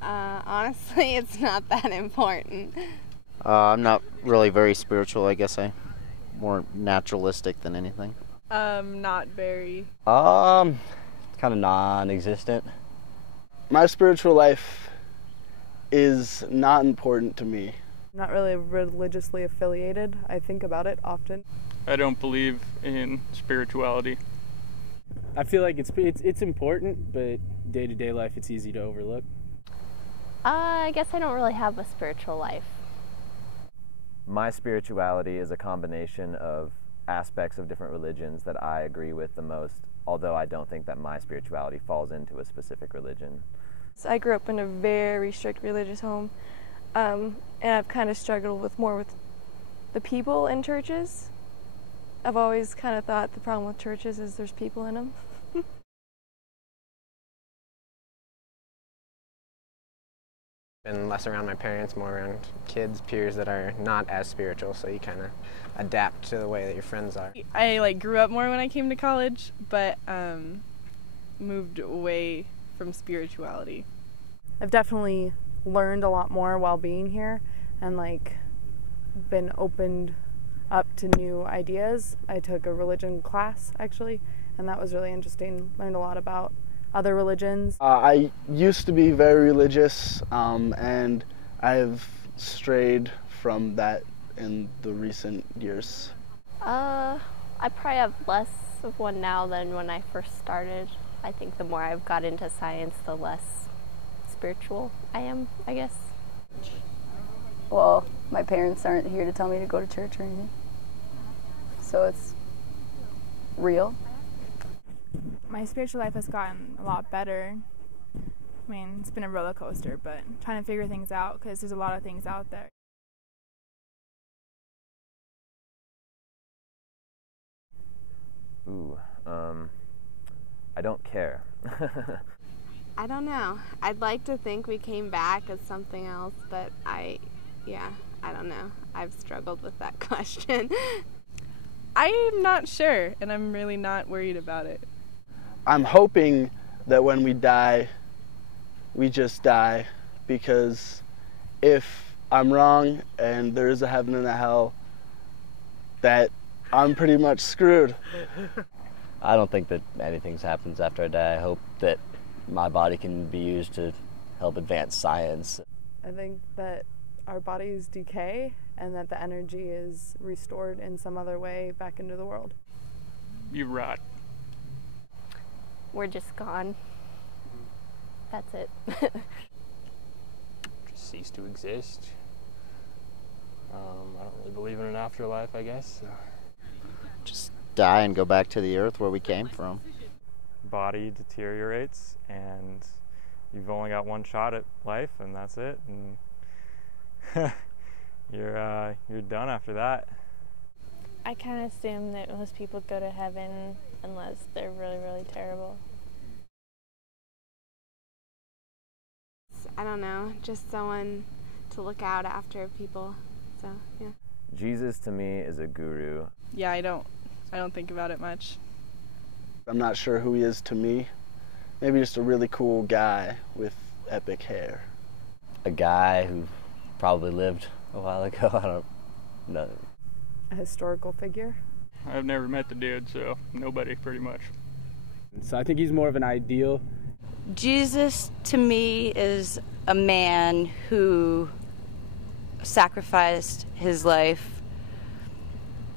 Honestly, it's not that important. I'm not really very spiritual, I guess. I'm more naturalistic than anything. Not very. Kind of non-existent. My spiritual life is not important to me. Not really religiously affiliated. I think about it often. I don't believe in spirituality. I feel like it's important, but day-to-day life it's easy to overlook. I guess I don't really have a spiritual life. My spirituality is a combination of aspects of different religions that I agree with the most, although I don't think that my spirituality falls into a specific religion. So I grew up in a very strict religious home, and I've kind of struggled with the people in churches. I've always kind of thought the problem with churches is there's people in them. Been less around my parents, more around kids, peers that are not as spiritual, so you kind of adapt to the way that your friends are. I grew up more when I came to college, but moved away from spirituality. I've definitely learned a lot more while being here and been opened up to new ideas. I took a religion class actually, and that was really interesting. Learned a lot about other religions. I used to be very religious, and I've strayed from that in the recent years. I probably have less of one now than when I first started. I think the more I've got into science, the less spiritual I am, I guess. Well, my parents aren't here to tell me to go to church or anything, so it's real. My spiritual life has gotten a lot better. I mean, it's been a roller coaster, but trying to figure things out because there's a lot of things out there. I don't care. I don't know. I'd like to think we came back as something else, but I don't know. I've struggled with that question. I'm not sure, and I'm really not worried about it. I'm hoping that when we die, we just die, because if I'm wrong and there is a heaven and a hell, that I'm pretty much screwed. I don't think that anything happens after I die. I hope that my body can be used to help advance science. I think that our bodies decay and that the energy is restored in some other way back into the world. You rot. We're just gone. That's it. Just cease to exist. I don't really believe in an afterlife, I guess. Just die and go back to the earth where we came from. Body deteriorates, and you've only got one shot at life, and that's it. And you're done after that. I kind of assume that most people go to heaven unless they're really, really terrible. I don't know, just someone to look out after people, so yeah. Jesus to me is a guru. Yeah, I don't think about it much. I'm not sure who he is to me. Maybe just a really cool guy with epic hair. A guy who probably lived a while ago. I don't know. A historical figure? I've never met the dude, so nobody pretty much. So I think he's more of an ideal. Jesus to me is a man who sacrificed his life.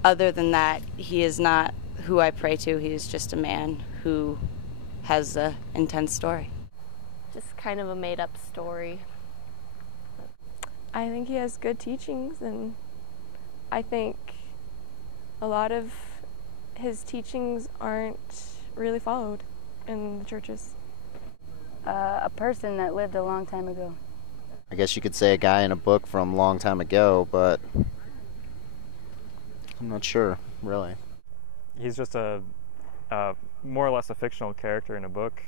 Other than that, he is not who I pray to. He is just a man who has an intense story. Just kind of a made-up story. I think he has good teachings, and I think a lot of his teachings aren't really followed in the churches. A person that lived a long time ago. I guess you could say a guy in a book from a long time ago, but I'm not sure, really. He's just a more or less a fictional character in a book